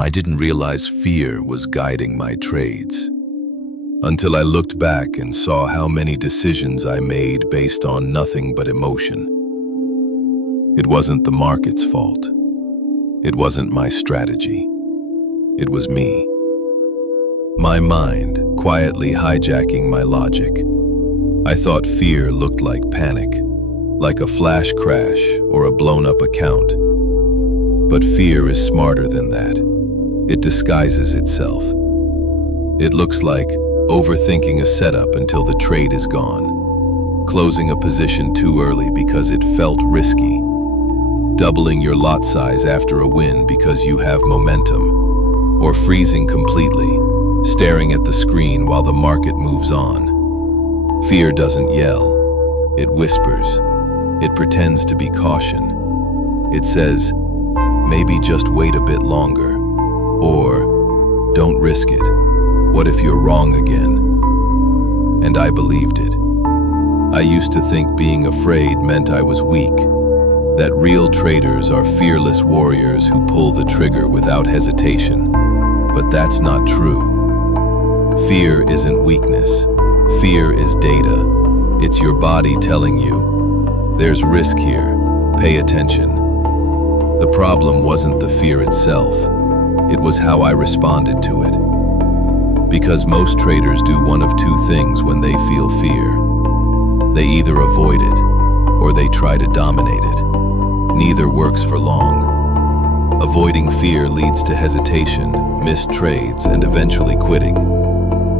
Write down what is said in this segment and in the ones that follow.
I didn't realize fear was guiding my trades until I looked back and saw how many decisions I made based on nothing but emotion. It wasn't the market's fault. It wasn't my strategy. It was me. My mind quietly hijacking my logic. I thought fear looked like panic, like a flash crash or a blown-up account. But fear is smarter than that. It disguises itself. It looks like overthinking a setup until the trade is gone, closing a position too early because it felt risky, doubling your lot size after a win because you have momentum, or freezing completely, staring at the screen while the market moves on. Fear doesn't yell. It whispers. It pretends to be caution. It says, maybe just wait a bit longer, or don't risk it. What if you're wrong again? And I believed it. I used to think being afraid meant I was weak, that real traders are fearless warriors who pull the trigger without hesitation. But that's not true. Fear isn't weakness. Fear is data. It's your body telling you, there's risk here, pay attention. The problem wasn't the fear itself. It was how I responded to it. Because most traders do one of two things when they feel fear. They either avoid it, or they try to dominate it. Neither works for long. Avoiding fear leads to hesitation, missed trades, and eventually quitting.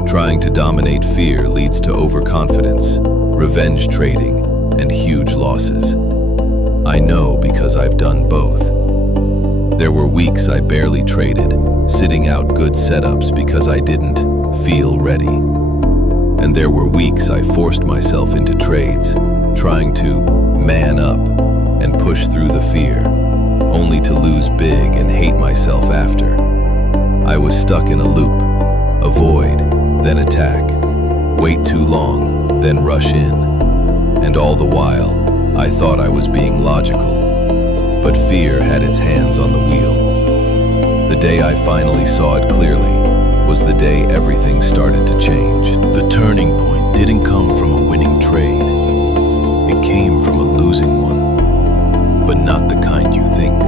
Trying to dominate fear leads to overconfidence, revenge trading, and huge losses. I know because I've done both. There were weeks I barely traded, sitting out good setups because I didn't feel ready. And there were weeks I forced myself into trades, trying to man up and push through the fear, only to lose big and hate myself after. I was stuck in a loop. Avoid, then attack. Wait too long, then rush in. And all the while, I thought I was being logical. But fear had its hands on the wheel. The day I finally saw it clearly was the day everything started to change. The turning point didn't come from a winning trade. It came from a losing one, but not the kind you think.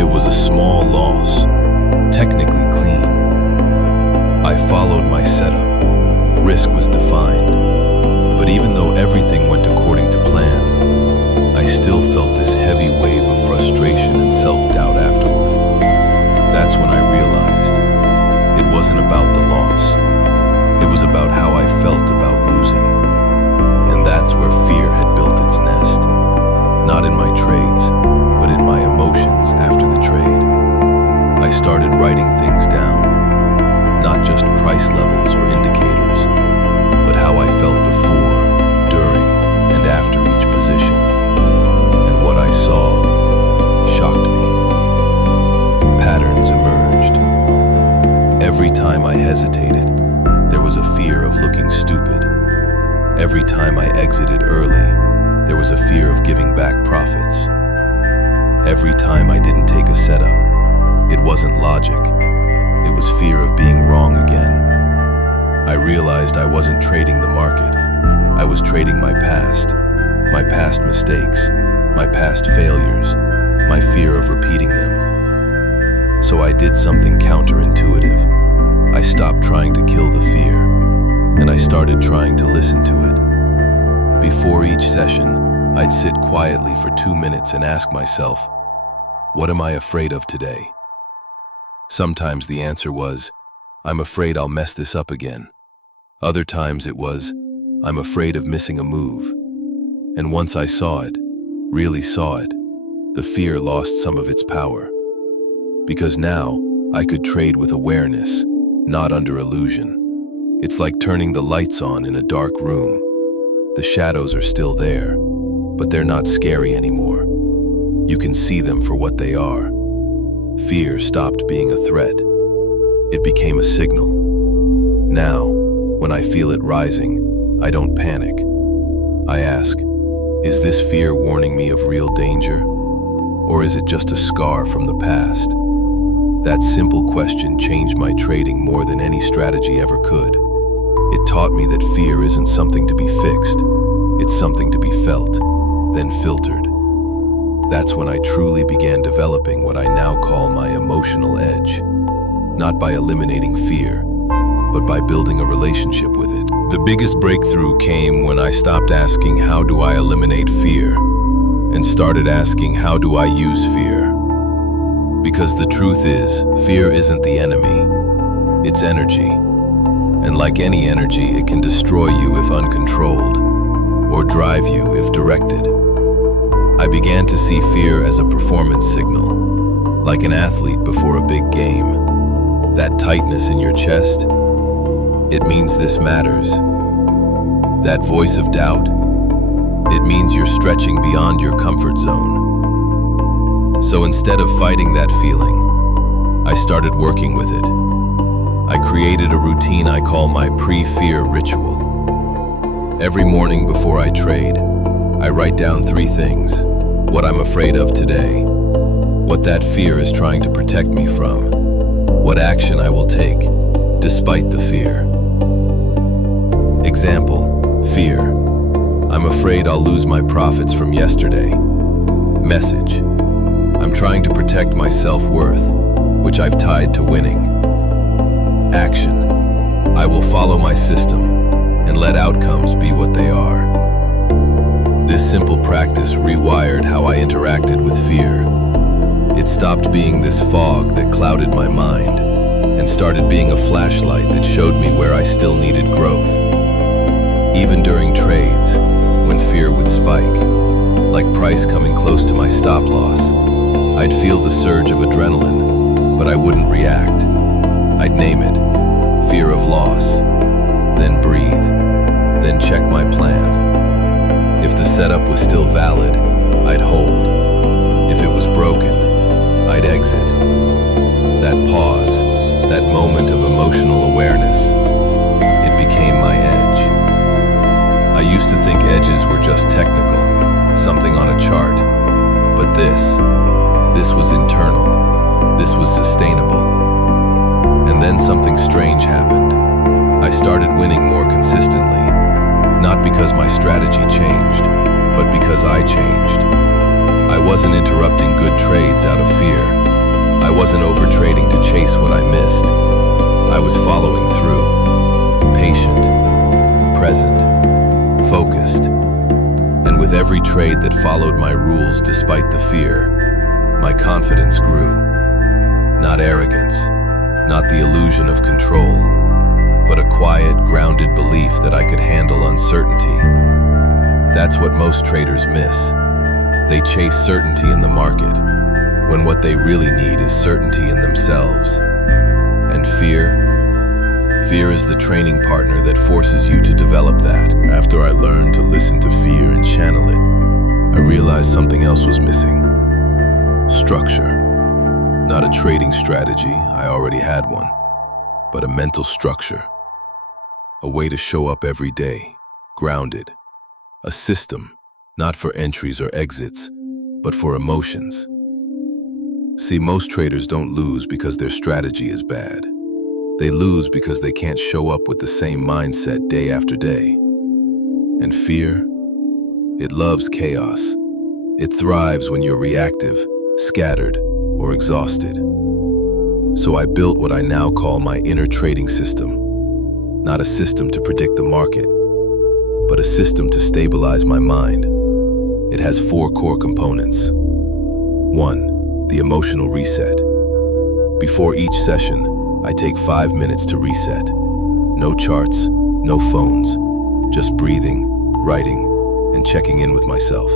It was a small loss, technically clean. I followed my setup. Risk was defined. But even though everything went according to plan, I still felt this heavy wave of frustration and self-doubt afterward. That's when I realized it wasn't about the loss. It was about how I felt about losing. And that's where fear had built its nest. Not in my trades, but in my emotions after the trade. I started writing things down, not just price levels or indicators, but how I felt before, during, and after each position. And what I saw shocked me. Patterns emerged. Every time I hesitated, there was a fear of looking stupid. Every time I exited early, there was a fear of giving back profits. Every time I didn't take a setup, it wasn't logic. It was fear of being wrong again. I realized I wasn't trading the market. I was trading my past mistakes, my past failures, my fear of repeating them. So I did something counterintuitive. I stopped trying to kill the fear, and I started trying to listen to it. Before each session, I'd sit quietly for 2 minutes and ask myself, what am I afraid of today? Sometimes the answer was, I'm afraid I'll mess this up again. Other times it was, I'm afraid of missing a move. And once I saw it, really saw it, the fear lost some of its power. Because now, I could trade with awareness, not under illusion. It's like turning the lights on in a dark room. The shadows are still there, but they're not scary anymore. You can see them for what they are. Fear stopped being a threat. It became a signal. Now, when I feel it rising, I don't panic. I ask, is this fear warning me of real danger? Or is it just a scar from the past? That simple question changed my trading more than any strategy ever could. It taught me that fear isn't something to be fixed. It's something to be felt, then filtered. That's when I truly began developing what I now call my emotional edge. Not by eliminating fear, but by building a relationship with it. The biggest breakthrough came when I stopped asking, how do I eliminate fear? And started asking, how do I use fear? Because the truth is, fear isn't the enemy, it's energy. And like any energy, it can destroy you if uncontrolled, or drive you if directed. I began to see fear as a performance signal, like an athlete before a big game. That tightness in your chest, it means this matters. That voice of doubt, it means you're stretching beyond your comfort zone. So instead of fighting that feeling, I started working with it. I created a routine I call my pre-fear ritual. Every morning before I trade, I write down 3 things: what I'm afraid of today, what that fear is trying to protect me from, what action I will take despite the fear. Example, fear. I'm afraid I'll lose my profits from yesterday. Message. I'm trying to protect my self-worth, which I've tied to winning. Action. I will follow my system and let outcomes be what they are. This simple practice rewired how I interacted with fear. It stopped being this fog that clouded my mind and started being a flashlight that showed me where I still needed growth. Even during trades, when fear would spike, like price coming close to my stop loss, I'd feel the surge of adrenaline, but I wouldn't react. I'd name it, fear of loss, then breathe, then check my plan. If the setup was still valid, I'd hold. If it was broken, I'd exit. That pause, that moment of emotional awareness, it became my edge. I used to think edges were just technical, something on a chart, but this was internal, this was sustainable. And then something strange happened. I started winning more consistently, not because my strategy changed, but because I changed. I wasn't interrupting good trades out of fear. I wasn't overtrading to chase what I missed. I was following through, patient, present, focused. And with every trade that followed my rules despite the fear, my confidence grew. Not arrogance, not the illusion of control, but a quiet, grounded belief that I could handle uncertainty. That's what most traders miss. They chase certainty in the market, when what they really need is certainty in themselves. And fear is the training partner that forces you to develop that. After I learned to listen to fear and channel it, I realized something else was missing. Structure. Not a trading strategy, I already had one, but a mental structure. A way to show up every day, grounded. A system, not for entries or exits, but for emotions. See, most traders don't lose because their strategy is bad. They lose because they can't show up with the same mindset day after day. And fear, it loves chaos. It thrives when you're reactive, scattered, or exhausted. So I built what I now call my inner trading system. Not a system to predict the market, but a system to stabilize my mind. It has 4 core components. 1, the emotional reset. Before each session, I take 5 minutes to reset. No charts, no phones, just breathing, writing, and checking in with myself.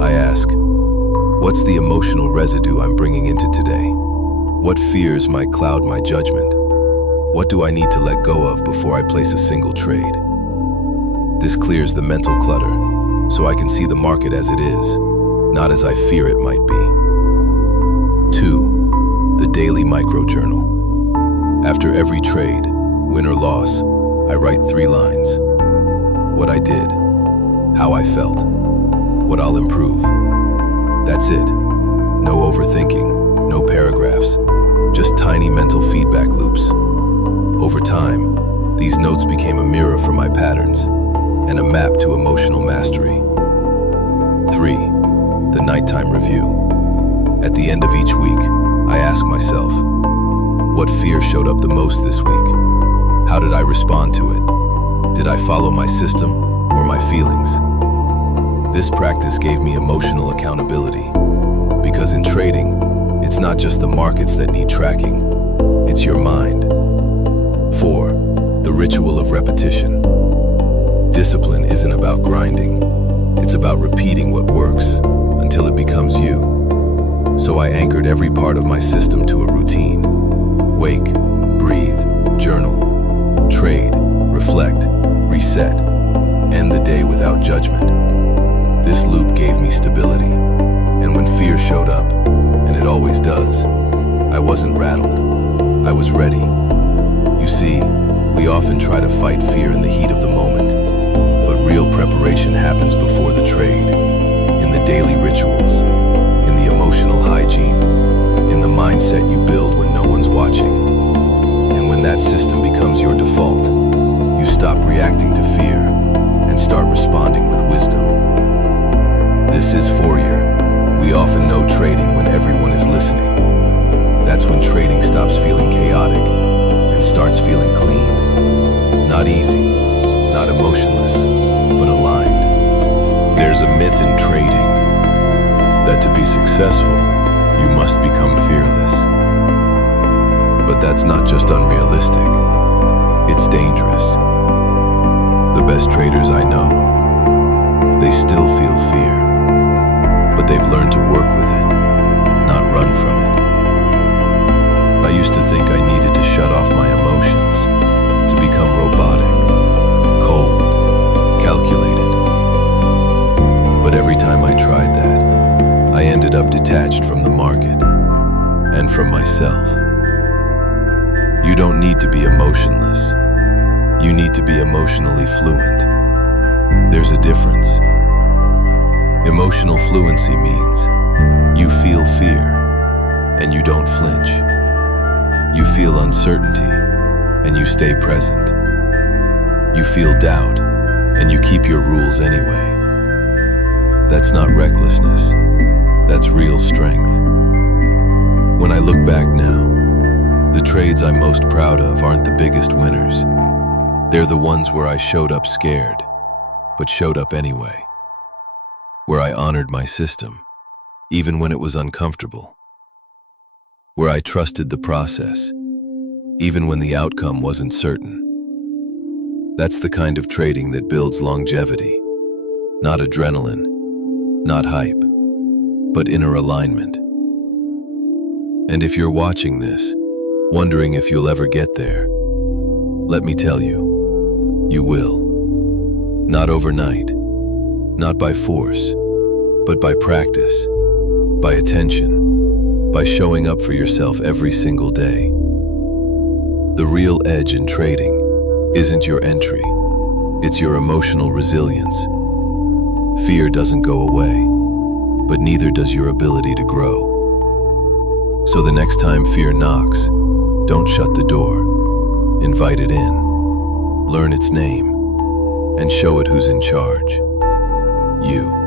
I ask, what's the emotional residue I'm bringing into today? What fears might cloud my judgment? What do I need to let go of before I place a single trade? This clears the mental clutter, so I can see the market as it is, not as I fear it might be. 2, the daily micro journal. After every trade, win or loss, I write 3 lines. What I did, how I felt, what I'll improve. That's it. No overthinking, no paragraphs, just tiny mental feedback loops. Over time, these notes became a mirror for my patterns and a map to emotional mastery. 3. The nighttime review. At the end of each week, I ask myself, what fear showed up the most this week? How did I respond to it? Did I follow my system or my feelings? This practice gave me emotional accountability, because in trading, it's not just the markets that need tracking, it's your mind. 4. The ritual of repetition. Discipline isn't about grinding, it's about repeating what works until it becomes you. So I anchored every part of my system to a routine. Wake, breathe, journal, trade, reflect, reset, end the day without judgment. This loop gave me stability, and when fear showed up, and it always does, I wasn't rattled, I was ready. You see, we often try to fight fear in the heat of the moment, but real preparation happens before the trade, in the daily rituals, in the emotional hygiene, in the mindset you build when no one's watching. And when that system becomes your default, you stop reacting to fear and start responding with wisdom. This is Fourier. We often know trading when everyone is listening. That's when trading stops feeling chaotic and starts feeling clean. Not easy, not emotionless, but aligned. There's a myth in trading that to be successful, you must become fearless. But that's not just unrealistic, it's dangerous. The best traders I know, they still feel fear, but they've learned to work with it, not run from it. I used to think I needed to shut off my emotions, to become robotic, cold, calculated. But every time I tried that, I ended up detached from the market and from myself. You don't need to be emotionless. You need to be emotionally fluent. There's a difference. Emotional fluency means you feel fear and you don't flinch. You feel uncertainty and you stay present. You feel doubt and you keep your rules anyway. That's not recklessness. That's real strength. When I look back now, the trades I'm most proud of aren't the biggest winners. They're the ones where I showed up scared, but showed up anyway. Where I honored my system, even when it was uncomfortable. Where I trusted the process, even when the outcome wasn't certain. That's the kind of trading that builds longevity. Not adrenaline, not hype, but inner alignment. And if you're watching this, wondering if you'll ever get there, let me tell you, you will. Not overnight, not by force, but by practice, by attention, by showing up for yourself every single day. The real edge in trading isn't your entry, it's your emotional resilience. Fear doesn't go away, but neither does your ability to grow. So the next time fear knocks, don't shut the door. Invite it in, learn its name, and show it who's in charge. You.